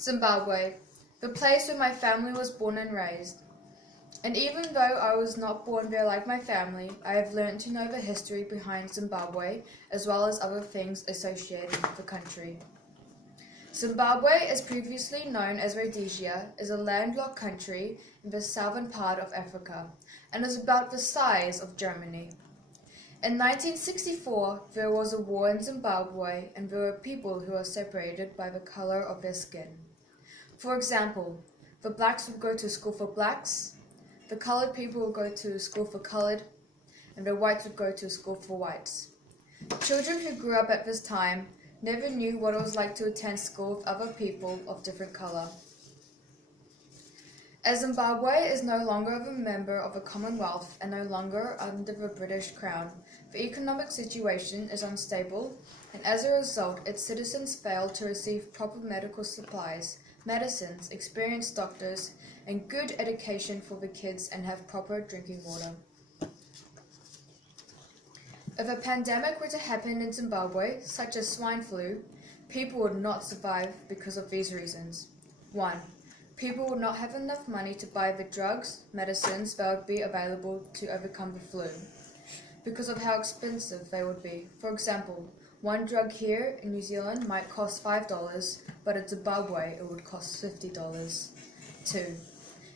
Zimbabwe, the place where my family was born and raised. And even though I was not born there like my family, I have learned to know the history behind Zimbabwe as well as other things associated with the country. Zimbabwe, as previously known as Rhodesia, is a landlocked country in the southern part of Africa and is about the size of Germany. In 1964, there was a war in Zimbabwe and there were people who were separated by the color of their skin. For example, the blacks would go to school for blacks, the colored people would go to school for colored, and the whites would go to school for whites. Children who grew up at this time never knew what it was like to attend school with other people of different color. As Zimbabwe is no longer a member of the Commonwealth and no longer under the British Crown, the economic situation is unstable, and as a result, its citizens fail to receive proper medical supplies, medicines, experienced doctors, and good education for the kids and have proper drinking water. If a pandemic were to happen in Zimbabwe, such as swine flu, people would not survive because of these reasons. 1. People would not have enough money to buy the drugs, medicines that would be available to overcome the flu, because of how expensive they would be. For example, one drug here in New Zealand might cost $5, but in Zimbabwe it would cost $50. 2.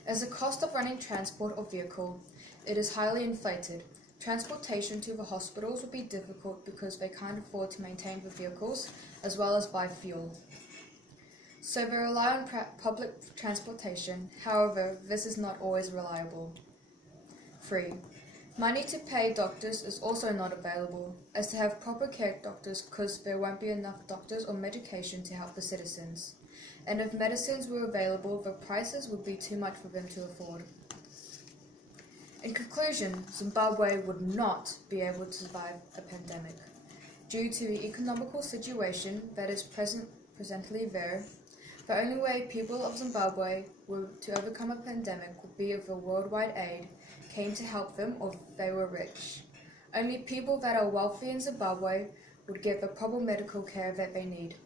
As the cost of running transport or vehicle, it is highly inflated. Transportation to the hospitals would be difficult because they can't afford to maintain the vehicles as well as buy fuel. So they rely on public transportation, however, this is not always reliable. 3. Money to pay doctors is also not available, as to have proper care doctors because there won't be enough doctors or medication to help the citizens. And if medicines were available, the prices would be too much for them to afford. In conclusion, Zimbabwe would not be able to survive a pandemic. Due to the economical situation that is presently there, the only way people of Zimbabwe were to overcome a pandemic would be if the worldwide aid came to help them or if they were rich. Only people that are wealthy in Zimbabwe would get the proper medical care that they need.